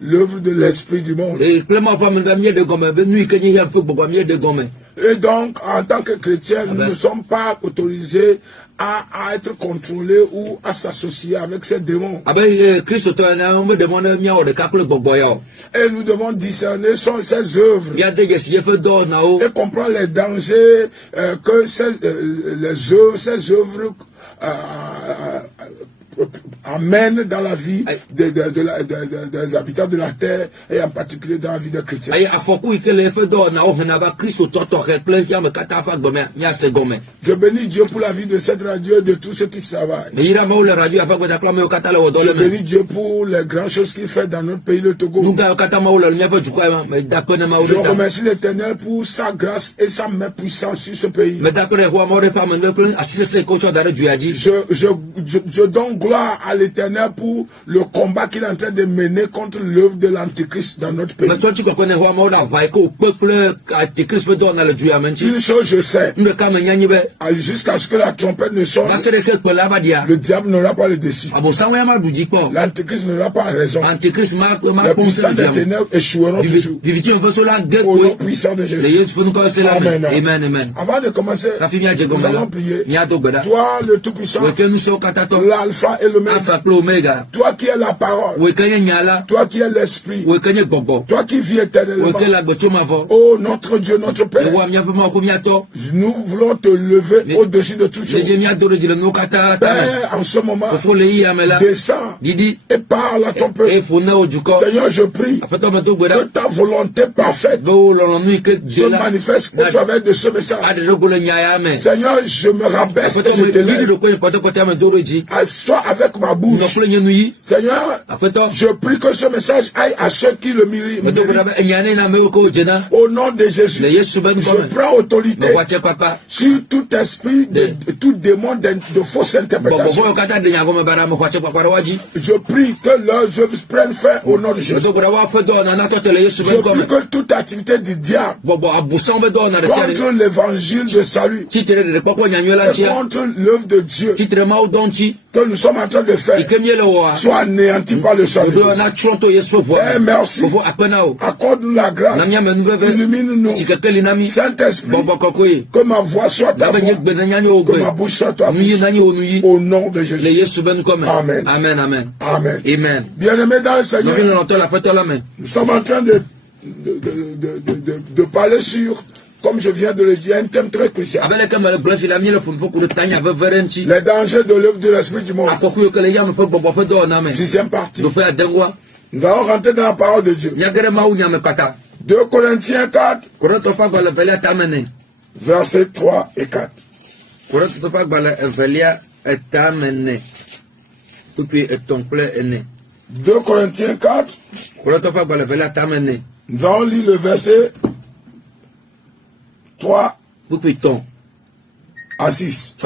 L'œuvre de l'esprit du monde. Et donc, en tant que chrétiens, nous ne sommes pas autorisés à être contrôlés ou à s'associer avec ces démons. Et nous devons discerner ces œuvres et comprendre les dangers que ces œuvres amène dans la vie des habitants de la terre et en particulier dans la vie des chrétiens. Je bénis Dieu pour la vie de cette radio et de tous ceux qui travaillent. Je bénis Dieu pour les grandes choses qu'il fait dans notre pays, le Togo. Je remercie l'Éternel pour sa grâce et sa main puissante sur ce pays. Je donne gloire à l'Éternel pour le combat qu'il est en train de mener contre l'œuvre de l'Antichrist dans notre pays. Une chose je sais, jusqu'à ce que la trompette ne sonne, le diable n'aura pas le dessus. L'Antichrist n'aura pas raison. Les puissants des ténèbres échoueront toujours. Au nom puissant de Jésus. Amen. Amen. Avant de commencer, nous allons prier. Toi, le Tout-Puissant, l'Alpha et l'Oméga. Toi qui es la parole. Toi qui es l'Esprit. Toi qui vis éternellement. Oh notre Dieu, notre Père. Nous voulons te lever au-dessus de toutes choses. Père, en ce moment, descends et parle à ton peuple. Seigneur, je prie que ta volonté parfaite se manifeste au travers de ce message. Seigneur, je me rabaisse et je te lève. Sois avec ma bouche. Seigneur, je prie que ce message aille à ceux qui le méritent. Au nom de Jésus, je prends autorité sur tout esprit, tout démon de fausse interprétation. Je prie que leurs œuvres prennent fin au nom de Jésus. Je prie que toute activité du diable contre l'évangile de salut, contre l'œuvre de Dieu que nous sommes en train de faire, soit anéanti par le sang de Jésus. Et merci. Accorde-nous la grâce. Illumine-nous. Saint-Esprit, que ma voix soit ta voix, que ma bouche soit ta bouche. Au nom de Jésus. Amen. Amen. Amen. Amen. Amen. Bien-aimés dans le Seigneur, nous sommes en train de parler sur, comme je viens de le dire, un thème très crucial. Les dangers de l'œuvre de l'Esprit du monde. 6e partie. Nous allons rentrer dans la parole de Dieu. 2 Corinthiens 4, versets 3 et 4. 2 Corinthiens 4, nous allons lire le verset 3 à 6.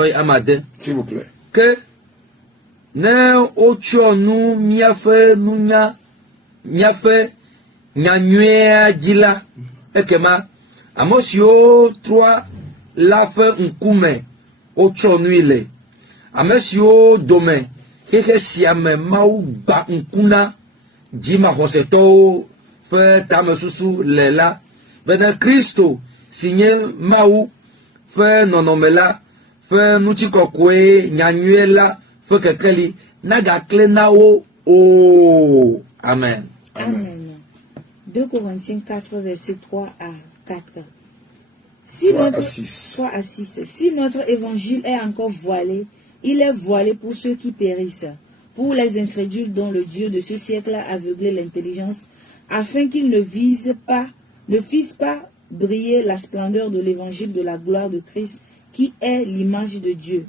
S'il vous plaît. Que ne ochonu miafe nunya miafe nyanyue dila ekema amosio 3 la fe nkume ochonu ile amesio dome keke siame mau ba nkuna jima hoseto fe tamesusu lela bena Kristo sinye mau fe nonomela fe nuti kokwe nyanyuela fe kekeli naga klenao o amen. Amen. 2 Corinthiens 4 verset 3 à 4. Si 3 à 6. Si notre évangile est encore voilé, il est voilé pour ceux qui périssent, pour les incrédules dont le Dieu de ce siècle a aveuglé l'intelligence, afin qu'ils ne fissent pas briller la splendeur de l'évangile de la gloire de Christ, qui est l'image de Dieu.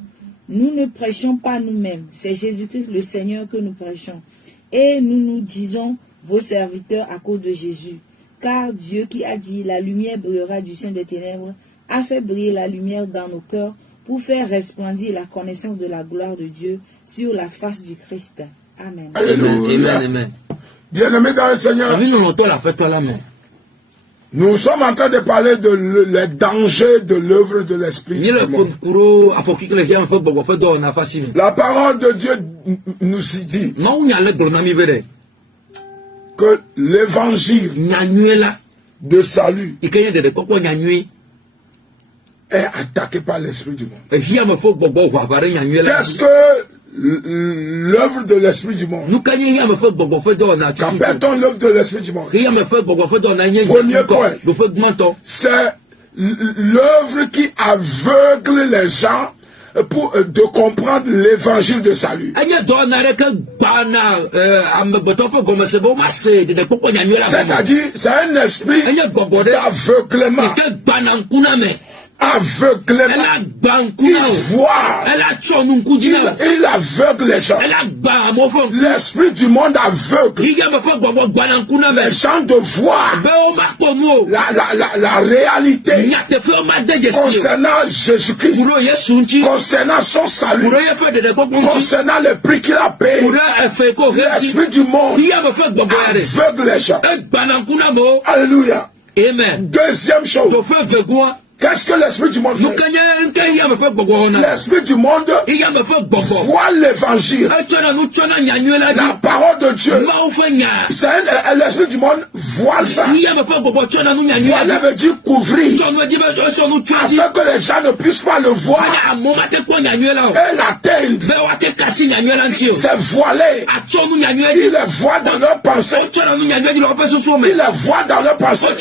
Nous ne prêchons pas nous-mêmes, c'est Jésus-Christ le Seigneur que nous prêchons. Et nous nous disons vos serviteurs à cause de Jésus. Car Dieu qui a dit, la lumière brillera du sein des ténèbres, a fait briller la lumière dans nos cœurs pour faire resplendir la connaissance de la gloire de Dieu sur la face du Christ. Amen. Alléluia. Amen. Bien-aimés dans le Seigneur, nous sommes en train de parler de les dangers de l'œuvre de l'Esprit. La parole de Dieu nous dit que l'évangile de salut est attaqué par l'Esprit du monde. Qu'est-ce que l'œuvre de l'Esprit du monde? Qu'appelle-t-on l'œuvre de l'Esprit du monde? Premier point, c'est l'œuvre qui aveugle les gens de comprendre l'évangile de salut. C'est-à-dire, c'est un esprit d'aveuglement. Il voit, il aveugle les gens. L'esprit du monde aveugle les gens de voir la réalité concernant Jésus-Christ, concernant son salut, concernant le prix qu'il a payé. L'esprit du monde aveugle les gens. Alléluia. Amen. Deuxième chose, qu'est-ce que l'esprit du monde fait? L'esprit du monde voit l'évangile, la parole de Dieu. L'esprit du monde voit ça. Voilà veut dire couvrir, afin que les gens ne puissent pas le voir et l'atteindre. C'est voilé. Ils le voient dans leur pensée. Ils le voient dans leur pensée. Et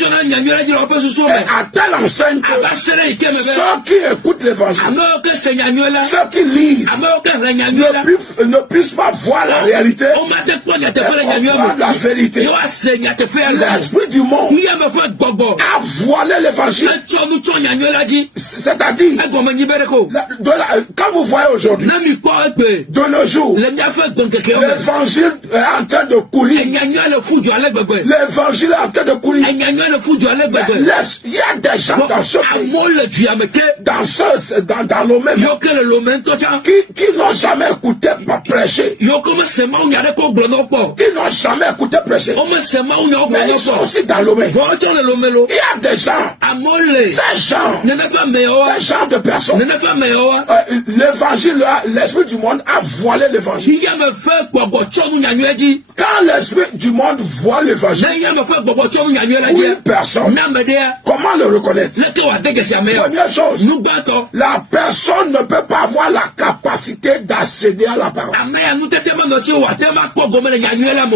à telle enseigne que ceux qui écoutent l'évangile, ceux qui lisent, ne puissent pas voir la réalité, comprendre la vérité. L'esprit du monde a voilé l'évangile. C'est-à-dire, quand vous voyez aujourd'hui, de nos jours, l'évangile est en train de couler. L'évangile est en train de couler. Il y a des gens dans ce dans le même qui n'ont jamais écouté prêcher. Ils n'ont jamais écouté prêcher. Mais ils sont aussi dans le même. Il y a des gens, ces gens de personnes. L'évangile, l'esprit du monde a voilé l'évangile. Quand l'esprit du monde voit l'évangile, une personne, comment le reconnaître? Première chose, la personne ne peut pas avoir la capacité d'accéder à la parole.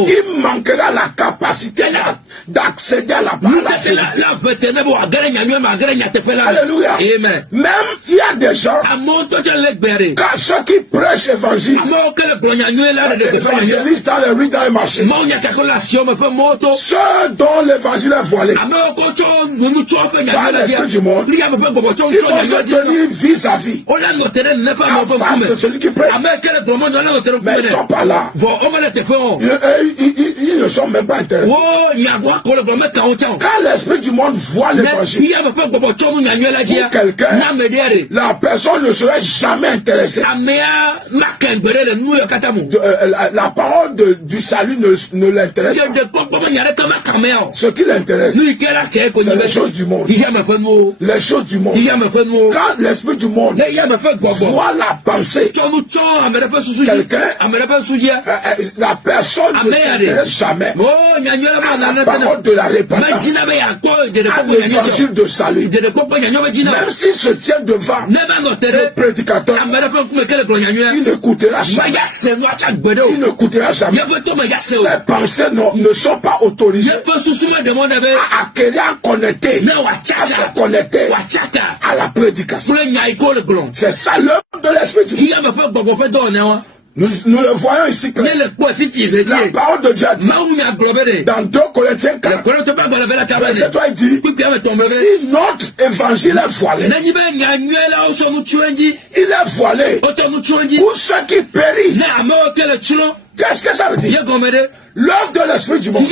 Il manquera la capacité d'accéder à la parole. Alléluia. Même il y a des gens, quand ceux qui prêchent l'évangile, évangélistes dans les rues, dans les marchés, ceux dont l'évangile est voilé par l'esprit du monde, ils vont se tenir vis-à-vis en face de celui qui prêche. Mais ils ne sont pas là. Ils ne sont même pas intéressés. Quand l'esprit du monde voit l'évangile pour quelqu'un, la personne ne serait jamais intéressée. La parole du salut ne l'intéresse pas. Ce qui l'intéresse, c'est les choses du monde. Les choses du monde. Quand l'esprit du monde voit la pensée, quelqu'un, la personne ne s'intéresse jamais à la parole de la repentance, à l'évangile de salut. Même s'il se tient devant le prédicateur, il n'écoutera jamais. Il n'écoutera jamais. Ses pensées ne sont pas autorisées à acquérir, à se connecter à la prédication. C'est ça l'œuvre de l'Esprit du Dieu. Nous le voyons ici clairement. La parole de Dieu dit dans 2 Corinthiens 4, verset 3, il dit, si notre évangile est voilé, il est voilé pour ceux qui périssent. Qu'est-ce que ça veut dire? L'œuvre de l'Esprit du monde.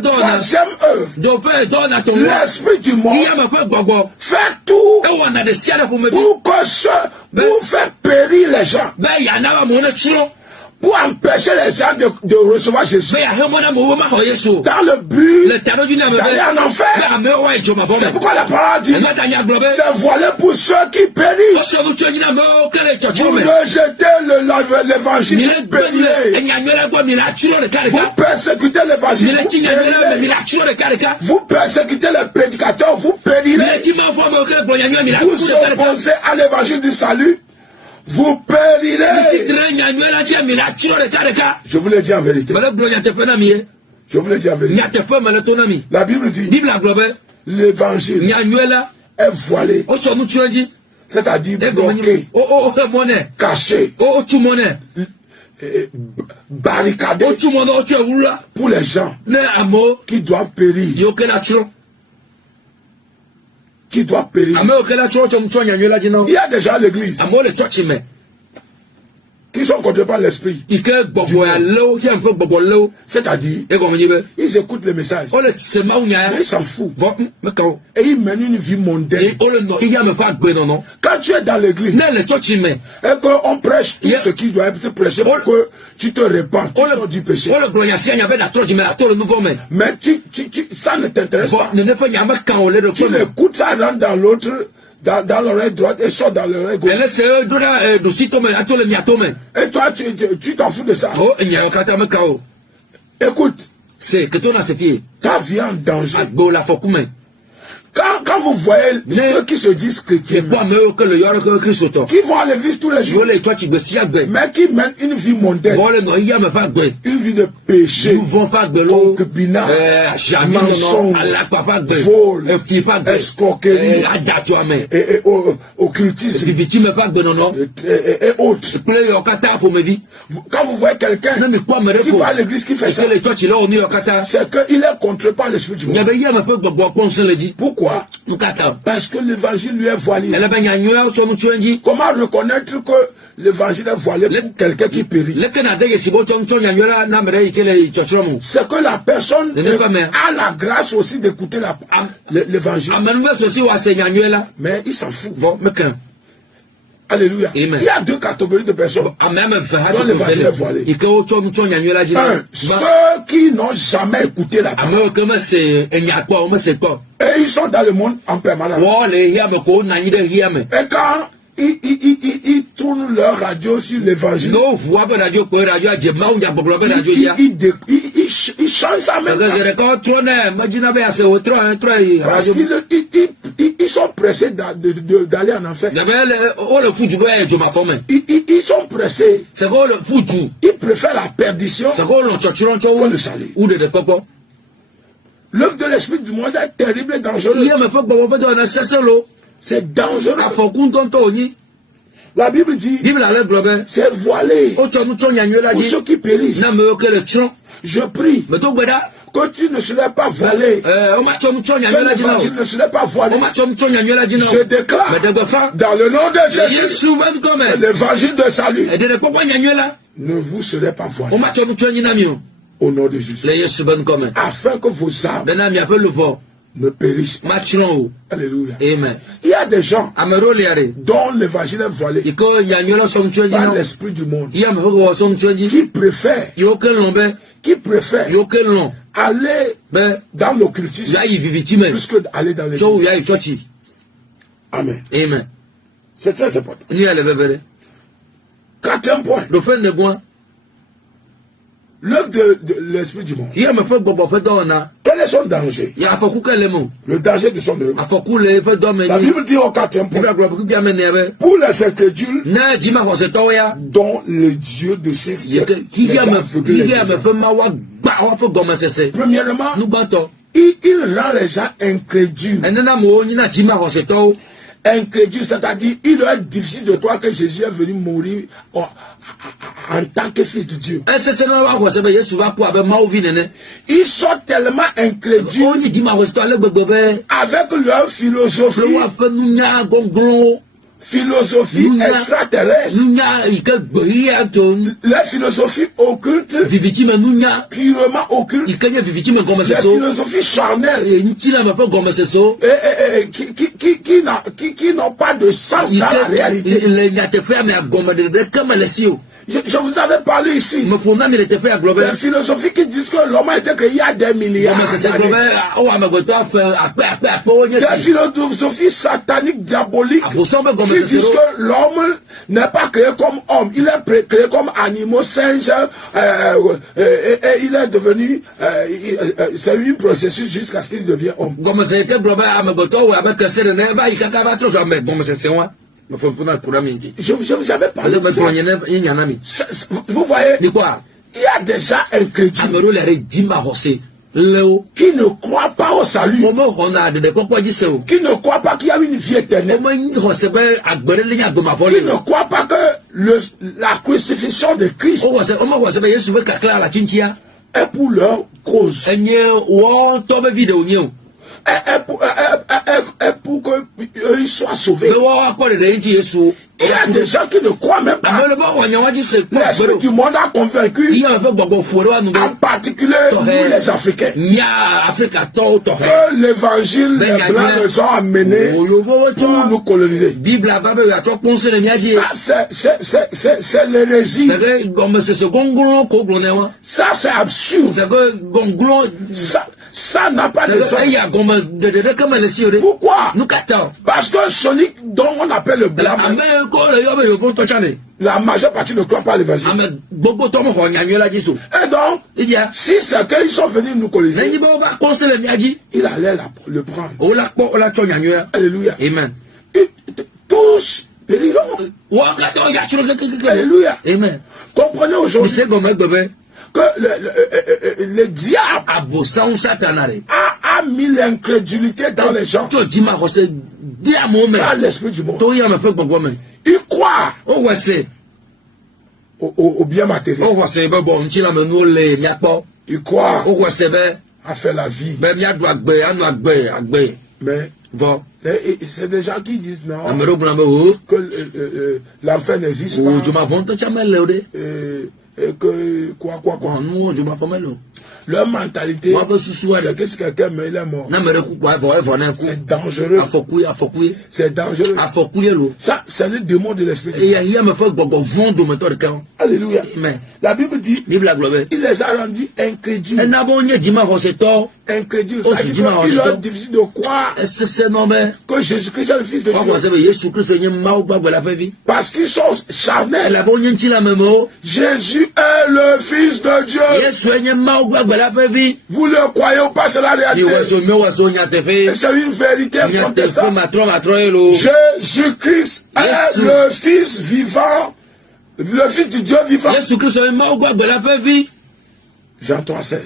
Troisième œuvre. L'Esprit du monde fait tout pour faire périr les gens. Pour empêcher les gens de recevoir Jésus. Dans le but d'aller en enfer. C'est pourquoi la parole dit, c'est voilé pour ceux qui périssent. Vous rejetez l'évangile, vous périrez. Vous persécutez l'évangile, vous persécutez les prédicateurs, vous périrez. Vous opposez à l'évangile du salut, vous périrez. Je vous le dis en vérité. Je vous le dis en vérité. La Bible dit, l'évangile est voilé. C'est-à-dire bloqué, caché, barricadé pour les gens qui doivent périr. Qui doit périr. Il y a des gens à l'église qui sont contrôlés par l'esprit. C'est-à-dire, ils écoutent les messages, mais ils s'en foutent. Et ils mènent une vie mondaine. Quand tu es dans l'église et qu'on prêche tout ce qui doit être prêché pour que tu te répands, tu sors du péché. Mais ça ne t'intéresse pas. Tu l'écoutes, ça rentre dans l'autre, dans l'oreille droite et sort dans l'oreille gauche. Et toi, tu t'en fous de ça. Écoute, ta vie en danger. Quand vous voyez ceux qui se disent chrétiens, qui vont à l'église tous les jours, mais qui mènent une vie mondaine, une vie de péché, concubinage, mensonge, vol, escroquerie, et occultisme, et autres. Quand vous voyez quelqu'un qui va à l'église qui fait ça, c'est qu'il est contrôlé par l'Esprit du monde. Pourquoi? Parce que l'évangile lui est voilé. Comment reconnaître que l'évangile est voilé pour quelqu'un qui périt? C'est que la personne a la grâce aussi d'écouter l'évangile. Mais il s'en fout. Alléluia. Amen. Il y a 2 catégories de personnes dont l'évangile est voilé. Ceux qui n'ont jamais écouté la parole. Et ils sont dans le monde en permanence. Et quand ils tournent leur radio sur l'évangile, ils changent ça même. Parce qu'ils sont pressés d'aller en enfer. Ils sont pressés. Ils préfèrent la perdition que le salut. L'œuvre de l'esprit du monde est terrible et dangereuse. C'est dangereux. La Bible dit, c'est voilé pour ceux qui périssent. Je prie que tu ne serais pas voilé, que l'évangile ne serait pas voilé. Je déclare dans le nom de Jésus, l'évangile de salut ne vous serait pas voilé. Au nom de Jésus. Afin que vos âmes ne périssent pas. Alléluia. Amen. Il y a des gens dont l'évangile est voilé par l'esprit du monde, qui préfèrent aller dans l'occultisme plus que d'aller dans l'église. Amen. Amen. C'est très important. 4e point. l'œuvre de l'esprit du monde. Quel est son danger? Le danger de son œuvre. La Bible dit au 4e point, pour les incrédules dont le Dieu de sexe les aveugle. Premièrement, il rend les gens incrédules. Incrédule, c'est-à-dire il est difficile de croire que Jésus est venu mourir en tant que fils de Dieu. Ils sont tellement incrédules avec leur philosophie extraterrestre, la philosophie occulte, purement occulte, la philosophie charnelle, qui n'ont pas de sens dans la réalité. Je vous avais parlé ici. Les philosophies qui disent que l'homme a été créé il y a des milliards d'années. Des philosophies sataniques, diaboliques, qui disent que l'homme n'est pas créé comme homme. Il est créé comme animaux, singes, et il est devenu... c'est un processus jusqu'à ce qu'il devienne homme. Je vous avais parlé. Vous voyez, il y a des gens incrédules qui ne croient pas au salut, qui ne croient pas qu'il y a une vie éternelle, qui ne croient pas que la crucifixion de Christ est pour leur cause. Pour qu'ils soient sauvés. Il y a des gens qui ne croient même pas. L'esprit du monde a convaincu, en particulier nous les Africains, que l'évangile des Blancs les ont amenés pour nous coloniser. Ça, c'est l'hérésie. Ça, c'est absurde. Ça n'a pas de sens. Pourquoi? Parce que celui dont on appelle le blanc, la majeure partie ne croit pas à l'évangile. Et donc, si c'est qu'ils sont venus nous coloniser, il allait le prendre. Alléluia. Amen. Tous périront. Alléluia. Amen. Comprenez aujourd'hui que le diable a mis l'incrédulité dans les gens, dans l'esprit du monde. Ils croient au bien matériel. Ils croient à faire la vie. Mais c'est des gens qui disent non, que l'enfer n'existe pas. Et que quoi. Leur mentalité, c'est que si quelqu'un meurt, il est mort. C'est dangereux. C'est dangereux. Ça, c'est le démon de l'esprit. Alléluia. La Bible dit, il les a rendus incrédules. Incrédules. Il est difficile de croire que Jésus-Christ est le Fils de Dieu. Parce qu'ils sont charnels. Jésus est le Fils de Dieu. Vous le croyez ou pas, c'est la réalité. Et c'est une vérité incontestable. Jésus-Christ est le Fils vivant, le Fils du Dieu vivant. Jean 3,16.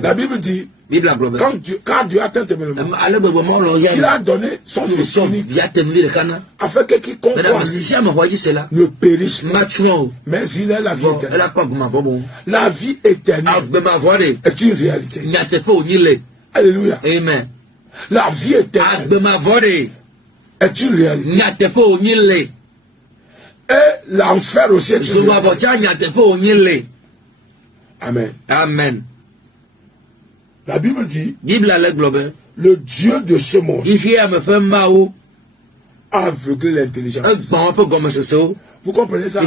La Bible dit, quand Dieu a tant aimé le monde, il a donné son Fils unique, afin que quiconque ne périsse pas, mais il est la vie éternelle. La vie éternelle est une réalité. Alléluia. Amen. La vie éternelle est une réalité. Et l'enfer aussi est une réalité. Amen. Amen. La Bible dit, le Dieu de ce monde a aveuglé l'intelligence. Vous comprenez ça?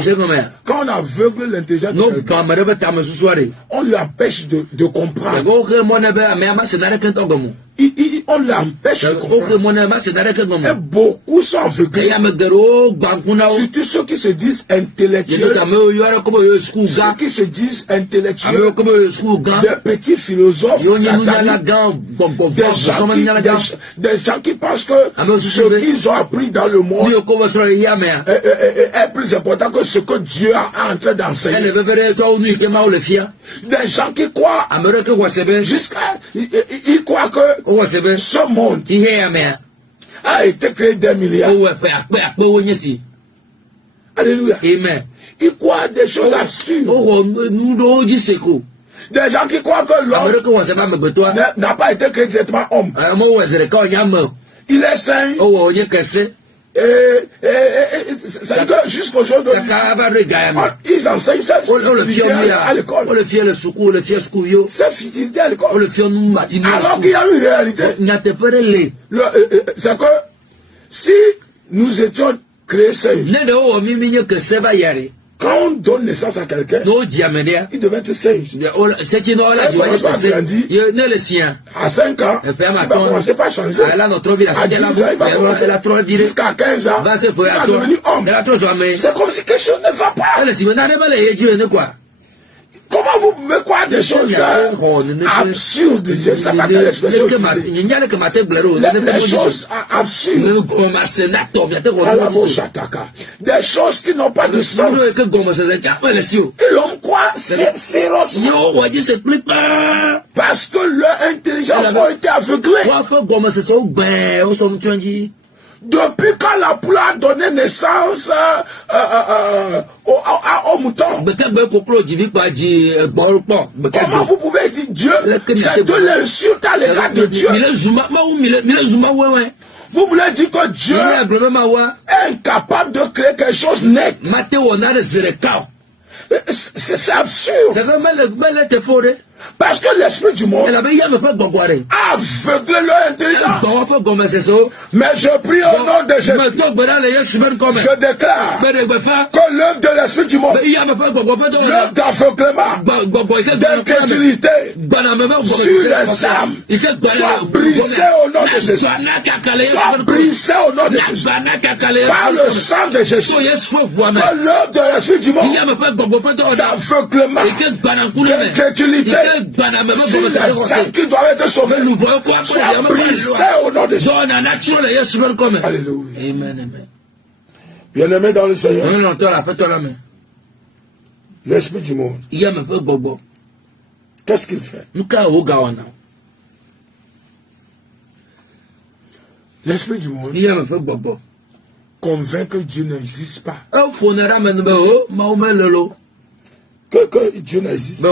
Quand on aveugle l'intelligence, on lui empêche de comprendre. on l'empêche de comprendre. Et beaucoup sont aveuglés. Surtout ceux qui se disent intellectuels. Ceux qui se disent intellectuels. Des petits philosophes sataniques. Des gens qui pensent que ce qu'ils ont appris dans le monde est plus important que ce que Dieu a en train d'enseigner. Des gens qui croient jusqu'à... Ils croient que ce monde a été créé des milliards. Alléluia. Amen. Ils croient des choses absurdes. Des gens qui croient que l'homme n'a pas été créé exactement homme. Il est saint. C'est que jusqu'au jour d'aujourd'hui, ils enseignent cette futilité à l'école. Cette futilité à l'école. Alors qu'il y a une réalité. C'est que si nous étions créés saints, quand on donne naissance à quelqu'un, il devait être saint. À 5 ans, il va commencer par changer. À 10 ans, il va commencer jusqu'à 15 ans, il va devenir homme. C'est comme si quelque chose ne va pas. Comment vous pouvez croire des choses absurdes? Je ne sais pas quelle expression. Les choses absurdes. Des choses qui n'ont pas de sens. Et l'on croit férocement. Parce que leur intelligence a été aveuglée. Depuis quand la poule a donné naissance au mouton? Comment vous pouvez dire Dieu? C'est de l'insulte à l'égard de Dieu. Vous voulez dire que Dieu est incapable de créer quelque chose net. C'est absurde. Parce que l'esprit du monde a aveuglé leur intelligence. Mais je prie au nom de Jésus. Je déclare que l'œuvre de l'esprit du monde, l'œuvre d'aveuglement, d'incrédulité sur les âmes, soit brisée au nom de Jésus. Soit brisée au nom de Jésus. Par le sang de Jésus. Que l'œuvre de l'esprit du monde, d'aveuglement, d'incrédulité, sur les âmes qui doivent être sauvées, soient brisées au nom de Jésus. Alléluia. Bien-aimé dans le Seigneur, l'esprit du monde, qu'est-ce qu'il fait? L'esprit du monde convainc que Dieu n'existe pas. Que Dieu n'existe pas.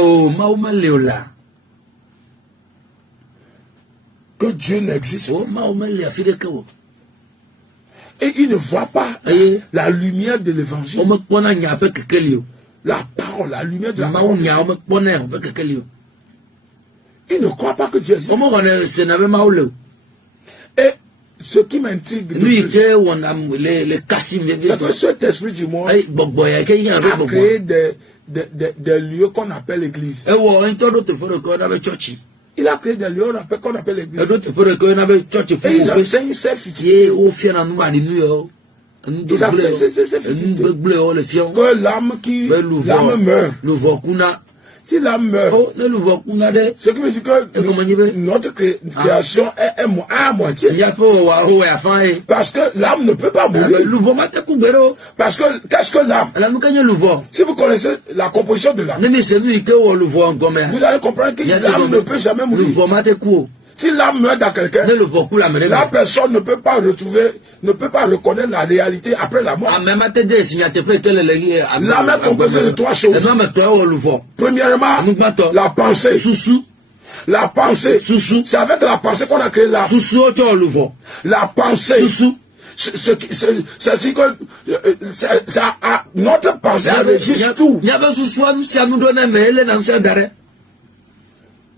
Que Dieu n'existe pas. Et il ne voit pas la lumière de l'évangile. La parole, la lumière de la parole. Il ne croit pas que Dieu existe. Et ce qui m'intrigue, c'est que cet esprit du monde a créé des lieux qu'on appelle l'église. Il a créé des lieux qu'on appelle l'église. Et ils enseignent ces futilités. Ils enseignent ces futilités. Que l'âme meurt. Si l'âme meurt, ce qui veut dire que notre création est à moitié. Parce que l'âme ne peut pas mourir. Parce que qu'est-ce que l'âme? Si vous connaissez la composition de l'âme, vous allez comprendre que l'âme ne peut jamais mourir. Si l'âme meurt dans quelqu'un, la personne ne peut pas reconnaître la réalité après la mort. L'âme est composée de 3 choses. Premièrement, la pensée. La pensée. C'est avec la pensée qu'on a créé l'âme. La pensée. C'est que notre pensée enregistre tout.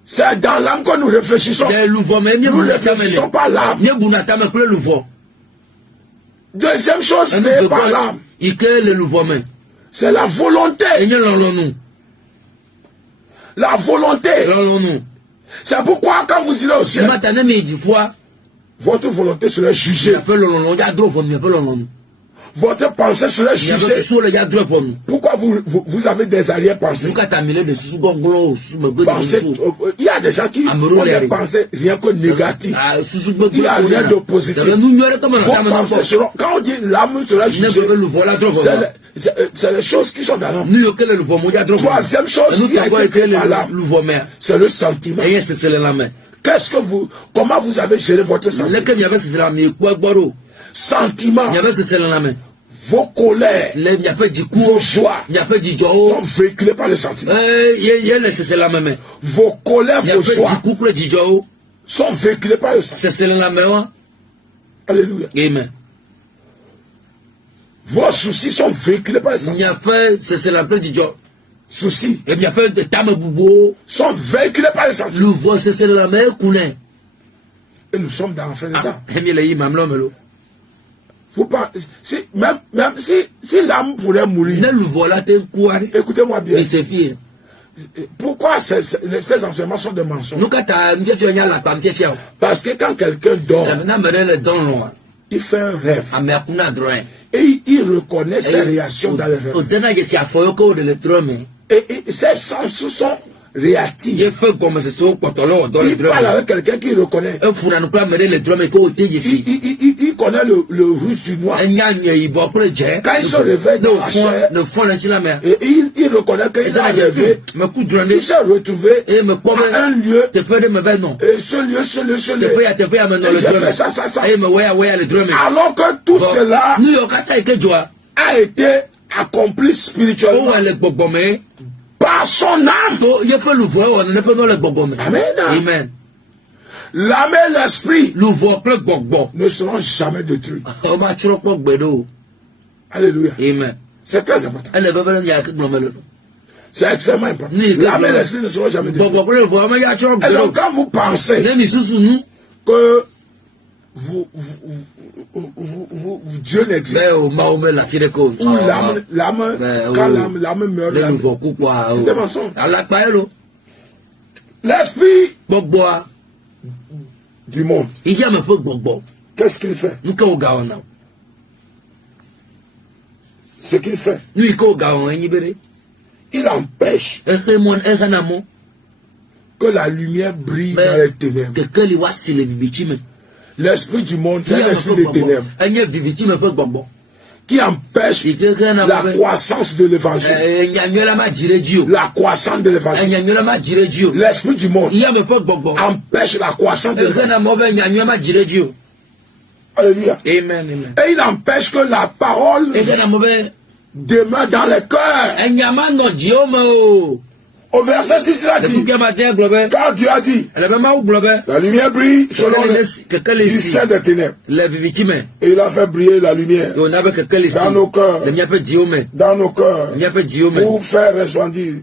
C'est dans l'âme que nous réfléchissons. Nous ne réfléchissons pas l'âme. Deuxième chose créée par l'âme, c'est la volonté. La volonté. C'est pourquoi quand vous irez au ciel, votre volonté sera jugée. Votre pensée sera jugée. Pourquoi vous avez des arrière-pensées? Il y a des gens qui ont des pensées rien que négatives. Il n'y a rien de positif. Vos pensées seront, quand on dit l'âme sera jugée, c'est les choses qui sont dans l'âme. Troisième chose qui a été créée par l'âme, c'est le sentiment. Qu'est-ce que comment vous avez géré votre sentiment? Sentiments, vos colères, vos joies sont véhiculés par le sentiment. Vos colères, vos joies sont véhiculés par le sentiment. Alléluia. Amen. Vos soucis sont véhiculés par le sentiment. Soucis sont véhiculés par le sentiment. Et nous sommes dans la fin des temps. Même si l'âme pourrait mourir, écoutez-moi bien. Pourquoi ces enseignements sont des mensonges? Parce que quand quelqu'un dort, il fait un rêve. Et il reconnaît ses réactions dans le rêve. Et ses sens sont réactifs. Il parle avec quelqu'un qui reconnaît. Il connaît le rouge du noir. Quand il se réveille dans la chair, il reconnaît qu'il a rêvé. Il s'est retrouvé à un lieu. Et ce lieu. Et j'ai fait ça. Alors que tout cela a été accompli spirituellement par son âme. Amen. L'âme et l'esprit ne seront jamais détruits. Alléluia. Amen. C'est très important. C'est extrêmement important. L'âme et l'esprit ne seront jamais détruits. Et donc quand vous pensez que Dieu n'existe, ou l'âme meurt, c'est des mensonges. L'esprit du monde, qu'est-ce qu'il fait? Ce qu'il fait, il empêche que la lumière brille dans les ténèbres. L'esprit du monde, c'est l'esprit des ténèbres qui empêche la croissance de l'évangile. La croissance de l'évangile. L'esprit du monde empêche la croissance de l'évangile. Alléluia. Amen. Et il empêche que la parole demeure dans les cœurs. Au verset 6, il a dit, car Dieu a dit, la lumière brille selon le lycée des ténèbres. Et il a fait briller la lumière dans nos cœurs, pour faire resplendir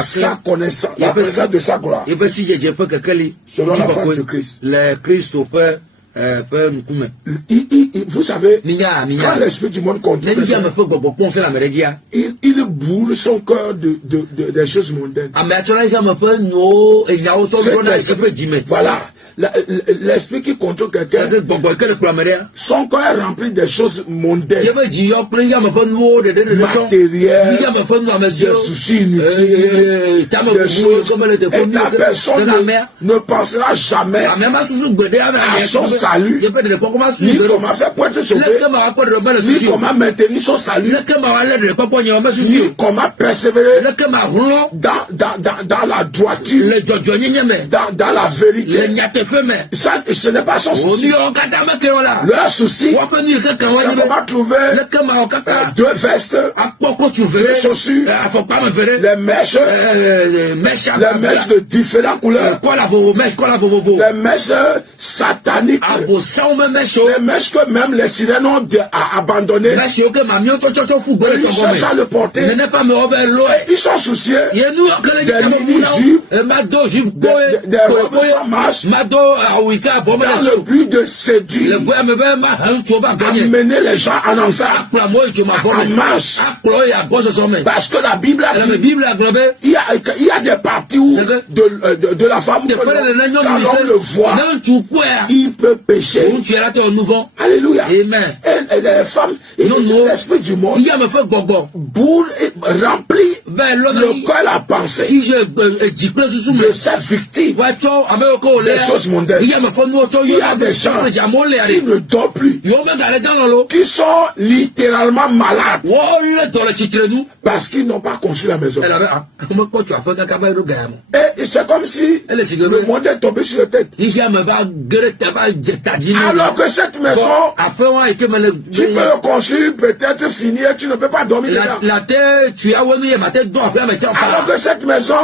sa connaissance, la présence de sa gloire, selon la face de Christ. Vous savez, quand l'esprit du monde contrôle, il bourre son cœur des choses mondaines. Voilà. L'esprit qui contrôle quelqu'un, son cœur est rempli des choses mondaines, matérielles, des soucis inutiles, des choses. Et la personne ne pensera jamais à son salut, ni comment faire pour être sauvé, ni comment maintenir son salut, ni comment persévérer dans la droiture, dans la vérité. Ça, ce n'est pas son souci. Leur souci, c'est comment trouver 2 vestes, 2 chaussures, les mèches de différentes couleurs, les mèches sataniques, les mèches que même les sirènes ont abandonnées. Ils cherchent à le porter. Ils sont soucieux des mini-jupes, des robes sans marche, le but de séduire, amener les gens en enfer, en marche. Parce que la Bible a dit, il y a des parties où de la femme, quand l'homme le voit, il peut pécher. Alléluia. Amen. Et les femmes, l'esprit du monde, remplit le cœur, la pensée de cette victime des choses mondaines. Il y a des gens qui ne dorment plus, qui sont littéralement malades parce qu'ils n'ont pas construit la maison. Et c'est comme si le monde est tombé sur la tête. Alors que cette maison, tu peux le construire, peut-être finir, tu ne peux pas dormir dedans. Alors que cette maison,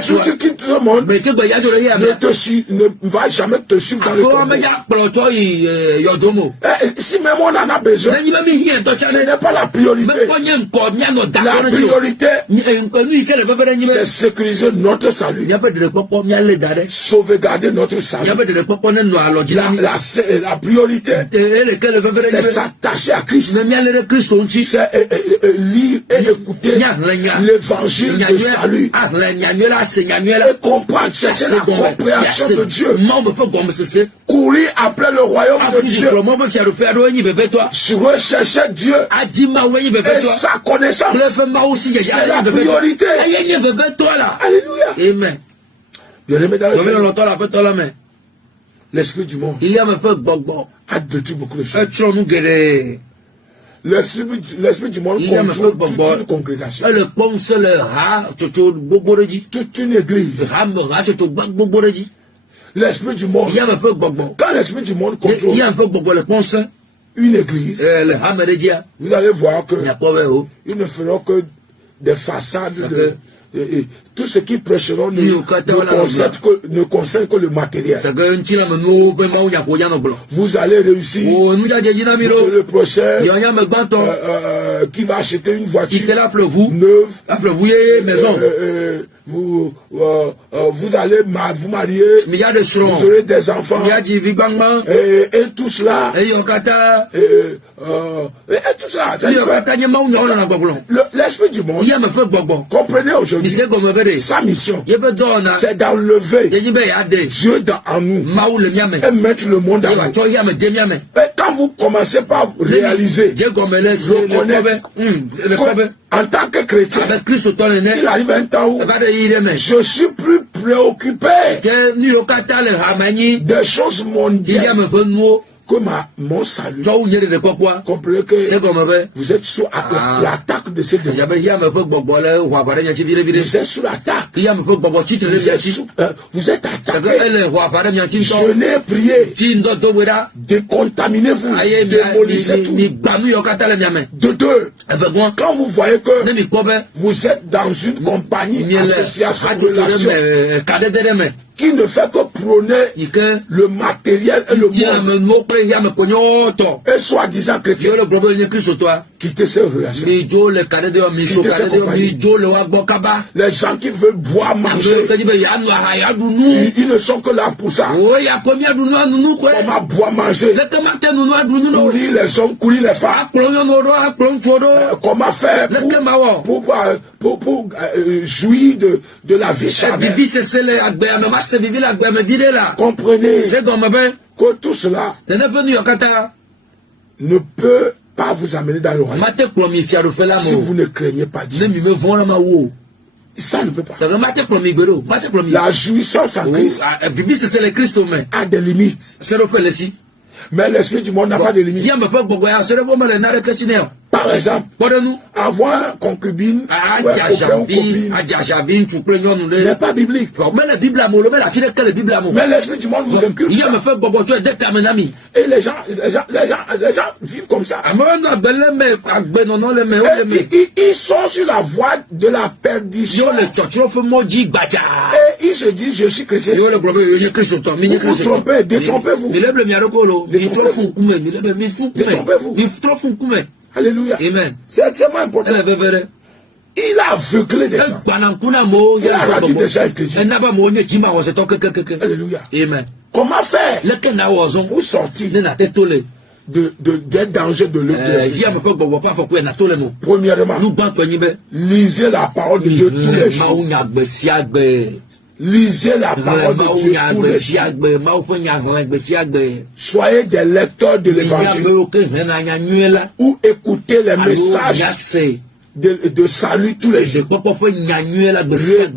si tu quittes ce monde, ne va jamais te suivre dans le tombeau. Si même on en a besoin, ce n'est pas la priorité. La priorité, c'est sécuriser notre salut, sauvegarder notre salut. La priorité, c'est s'attacher à Christ. C'est lire et écouter l'évangile de salut. Et comprendre, chercher la compréhension de Dieu. Courir après le royaume de Dieu. Rechercher Dieu et sa connaissance. C'est la priorité. Alléluia. Amen. Bien-aimé dans le Seigneur, l'esprit du monde a détruit beaucoup de choses. L'esprit du monde contrôle toute une congrégation, toute une église. L'esprit du monde, quand l'esprit du monde contrôle une église, vous allez voir que ils ne feront que des façades tout ce qui prêcheront ne concerne que le matériel. Vous allez réussir. Monsieur le prochain qui va acheter une voiture neuve, vous allez vous marier, vous aurez des enfants, et tout cela, l'esprit du monde, comprenez aujourd'hui, sa mission, c'est d'enlever Dieu en nous et mettre le monde en nous. Et quand vous commencez par réaliser, reconnaître en tant que chrétien, il arrive un temps où je suis plus préoccupé des choses mondiales que mon salut. Comprenez que vous êtes sous l'attaque de ces démons. Vous êtes sous l'attaque. Vous êtes attaqué. Jeûnez, priez. Décontaminez-vous. Démolissez tout. De deux, quand vous voyez que vous êtes dans une compagnie, association, relation, qui ne fait que prôner le matériel et le monde, et soi-disant chrétien, quittez ces relations, quittez ces compagnies. Les gens qui veulent boire, manger, ils ne sont que là pour ça. Comment boire, manger, courir les hommes, courir les femmes, comment faire pour jouir de la vie charnelle. Comprenez que tout cela ne peut pas vous amener dans le royaume si vous ne craignez pas Dieu. Ça ne peut pas. La jouissance en Christ a des limites. Mais l'esprit du monde n'a pas de limite. Par exemple, avoir une concubine n'est pas biblique. Mais l'esprit du monde vous inculque ça. Et les gens vivent comme ça. Et ils sont sur la voie de la perdition. Et ils se disent, je suis chrétien. Vous vous trompez, détrompez-vous. Alléluia. Amen. C'est extrêmement important. Il a aveuglé des gens. Il a rendu des gens incrédules. Alléluia. Amen. Comment faire pour sortir des dangers de l'esprit? Premièrement, lisez la parole de Dieu tous les jours. Lisez la parole de Dieu tous les jours. Soyez des lecteurs de l'évangile ou écoutez les messages de salut tous les jours.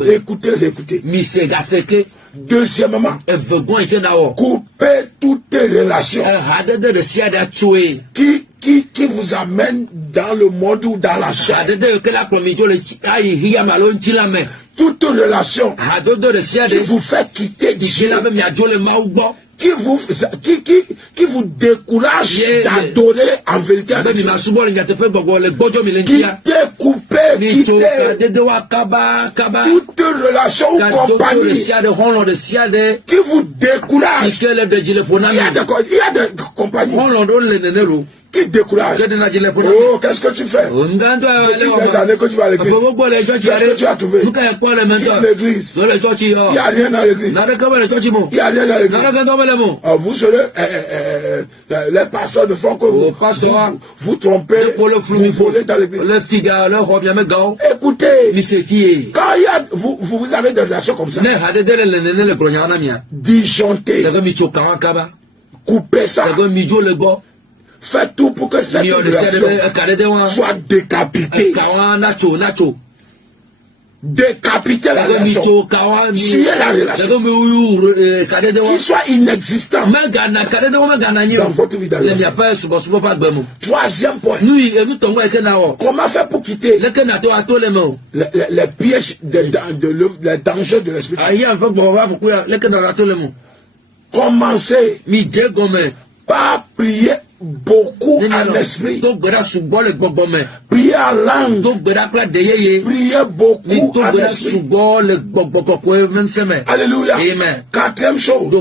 Écoutez. Deuxièmement, coupez toutes les relations qui vous amènent dans le monde ou dans la chair. Toute relation qui vous fait quitter Dieu, qui vous décourage d'adorer en vérité à Dieu. Quittez, coupez, quittez toute relation ou compagnie qui vous décourage. Il y a des compagnies qui décourage. Oh, qu'est-ce que tu fais? Depuis des années que tu vas à l'église. Qu'est-ce que tu as trouvé? Quitte l'église. Il n'y a rien dans l'église. Il n'y a rien dans l'église. Vous serez les pasteurs de fond que vous trompez, vous volez dans l'église. Écoutez, quand vous avez des relations comme ça, disjonctez, coupez ça. Faites tout pour que cette relation soit décapitée. Décapitez la relation. Tuez la relation. Qu'il soit inexistant dans votre vie d'ailleurs. Troisième point. Comment faire pour quitter les pièges, les dangers de l'esprit? Commencez par prier beaucoup en esprit. Priez en langue. Priez beaucoup en esprit. Alléluia. Quatrième chose.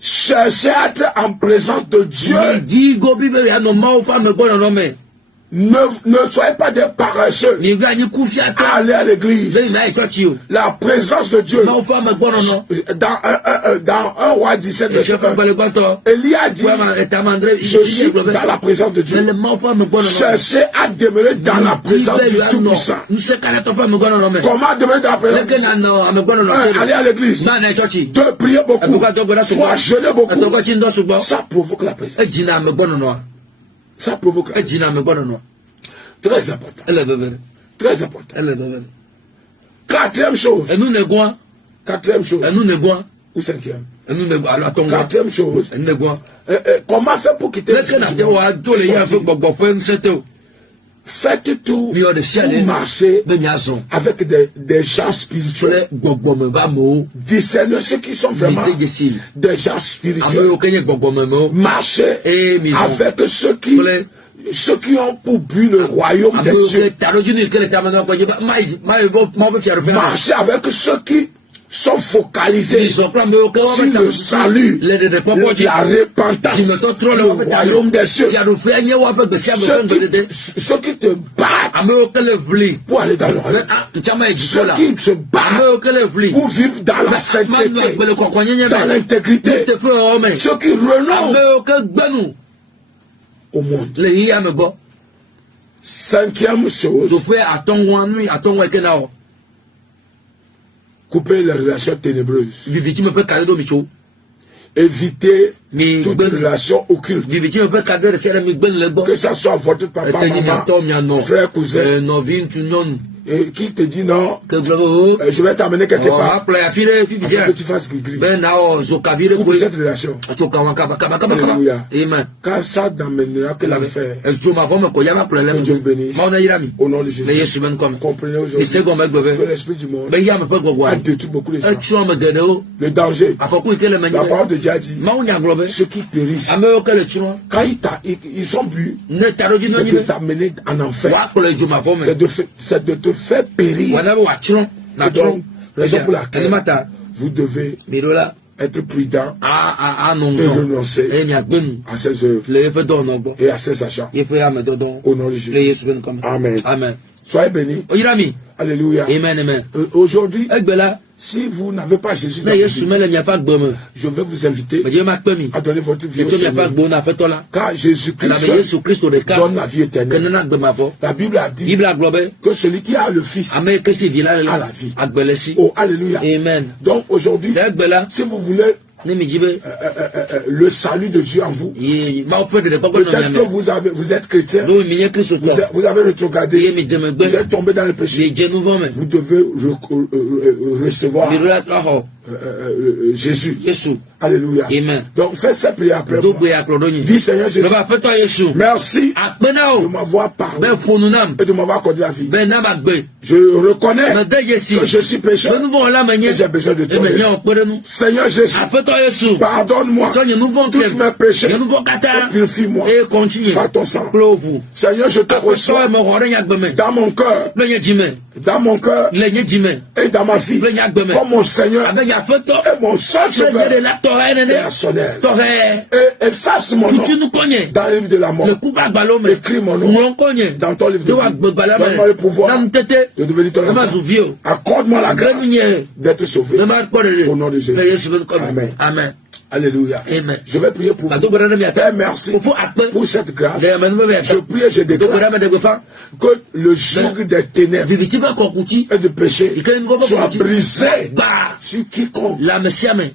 Cherchez à être en présence de Dieu. Ne soyez pas des paresseux. Allez à l'église. La présence de Dieu. Dans 1 roi 17, Élie a dit, je suis dans la présence de Dieu. Cherchez à demeurer dans la présence du Tout-Puissant. Comment demeurer dans la présence de Dieu? Allez à l'église. 2, priez beaucoup. 3, jeûnez beaucoup. Ça provoque la présence. Ça provoque la présence. Très important. Très important. Quatrième chose. Ou cinquième. Quatrième chose. Comment faire pour quitter le faites tout pour marcher avec des gens spirituels. Discernez ceux qui sont vraiment des gens spirituels. Marchez avec ceux qui ont pour but le royaume des cieux. Marchez avec ceux qui sont focalisés sur le salut, la repentance, le royaume des cieux. Ceux qui te battent pour aller dans le royaume. Ceux qui se battent pour vivre dans la sainteté, dans l'intégrité. Ceux qui renoncent au monde. Cinquième chose. Couper les relations ténébreuses. Évitez toute relation occulte. Que ça soit votre papa, maman, frère, cousin. Qui te dit non, je vais t'amener quelque part. Que tu fasses gris-gris. Coupe cette relation. Alléluia. Car ça n'amènera que l'enfer. Dieu vous bénisse. Au nom de Jésus. Comprenez aujourd'hui que l'esprit du monde a détruit beaucoup de gens. Le danger. La parole de Dieu a dit, ceux qui périssent, quand ils sont bu, c'est de t'amener en enfer. C'est de te faire périr. Donc, raison pour laquelle vous devez être prudent et renoncer à ses œuvres et à ses achats. Au nom de Jésus. Amen. Soyez bénis. Alléluia. Amen, amen. Aujourd'hui, si vous n'avez pas Jésus dans je vais vous inviter à donner votre vie au Seigneur. Car Jésus-Christ donne la vie éternelle. La Bible a dit que celui qui a le Fils a la vie. Oh, alléluia. Amen. Donc aujourd'hui, si vous voulez le salut de Dieu en vous, peut-être que vous êtes chrétien, vous avez rétrogradé, vous êtes tombé dans le péché, vous devez recevoir Jésus. Alléluia. Amen. Donc faites cette prière après moi. Dis Seigneur Jésus, merci de m'avoir parlé et de m'avoir accordé la vie. Je reconnais que je suis pécheur et j'ai besoin de toi. Seigneur Jésus, pardonne-moi tous mes péchés et purifie-moi par ton sang. Seigneur, je te reçois dans mon cœur et dans ma vie comme mon Seigneur et mon seul sauveur personnel. Et efface mon nom dans le livre de la mort. Écris mon nom dans ton livre de vie. Donne-moi le pouvoir de devenir ton enfant. Accorde-moi la grâce d'être sauvé. Au nom de Jésus. Amen. Amen. Alléluia. Amen. Je vais prier pour vous. Père, merci pour cette grâce. Je prie et je déclare que le joug des ténèbres et du péché soit brisé sur quiconque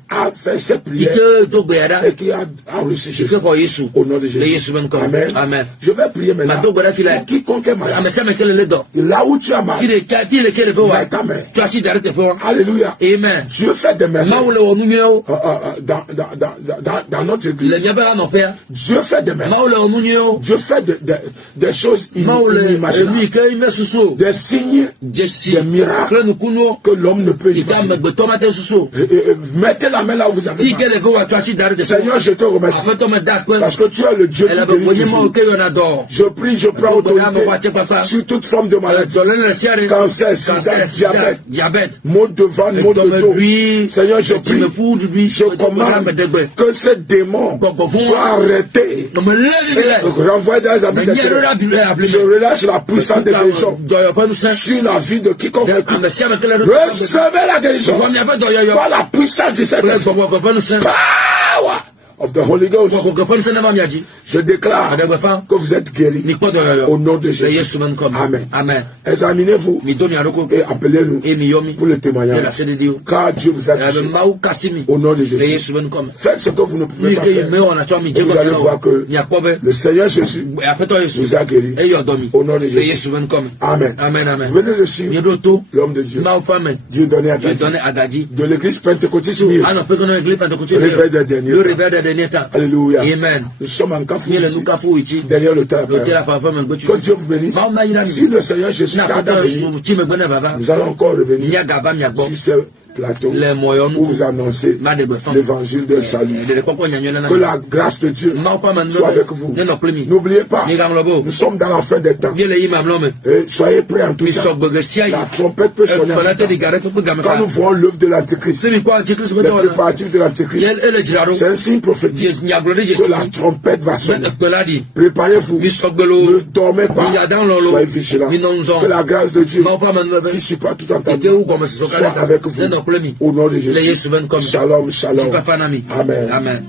a fait cette prière et qui a reçu Jésus. Au nom de Jésus. Amen. Amen. Je vais prier maintenant pour quiconque est malade. Là où tu as mal, mets ta main. Alléluia. Amen. Dieu fait des merveilles dans notre église. Dieu fait des merveilles. Dieu fait des choses inimaginables. Des signes, des miracles que l'homme ne peut imaginer. Mettez la main là où vous avez mal. Seigneur, je te remercie parce que tu es le Dieu qui guérit. Je prie, je prends autorité sur toute forme de maladie. Cancer, sida, diabète, maux de ventre, maux de dos. Seigneur, je prie, je commande que ces démons soient arrêtés et renvoyés dans les habits de je relâche la puissance de guérison sur la vie de quiconque. Recevez la guérison par la puissance du Saint-Esprit. Power of the Holy Ghost. Je déclare que vous êtes guéris au nom de Jésus. Amen. Amen. Examinez-vous et appelez-nous pour le témoignage. Car Dieu vous a dit au nom de Jésus. Faites ce que vous ne pouvez pas faire. Et vous allez voir que le Seigneur Jésus vous a guéri au nom de Jésus. Amen. Venez reçu l'homme de Dieu. Dieu donné à Dadi. De l'église pentecôtiste réveil des derniers. Alléluia. Amen. Nous sommes en Kafou derrière le terrain. Que Dieu vous bénisse. Si le Seigneur Jésus tarde à venir, nous allons encore revenir sur ce plateau où vous annoncez l'évangile de salut. Que la grâce de Dieu soit avec vous. N'oubliez pas, nous sommes dans la fin des temps. Et soyez prêts en tout temps. La trompette peut sonner. Quand nous voyons l'œuvre de l'Antéchrist, les préparatifs de l'Antéchrist, c'est un signe prophétique que la trompette va sonner. Préparez-vous. Ne dormez pas. Soyez vigilants. Que la grâce de Dieu qui supporte tout entendement soit avec vous. Au nom de Jésus. Shalom, shalom. Amen. Amen.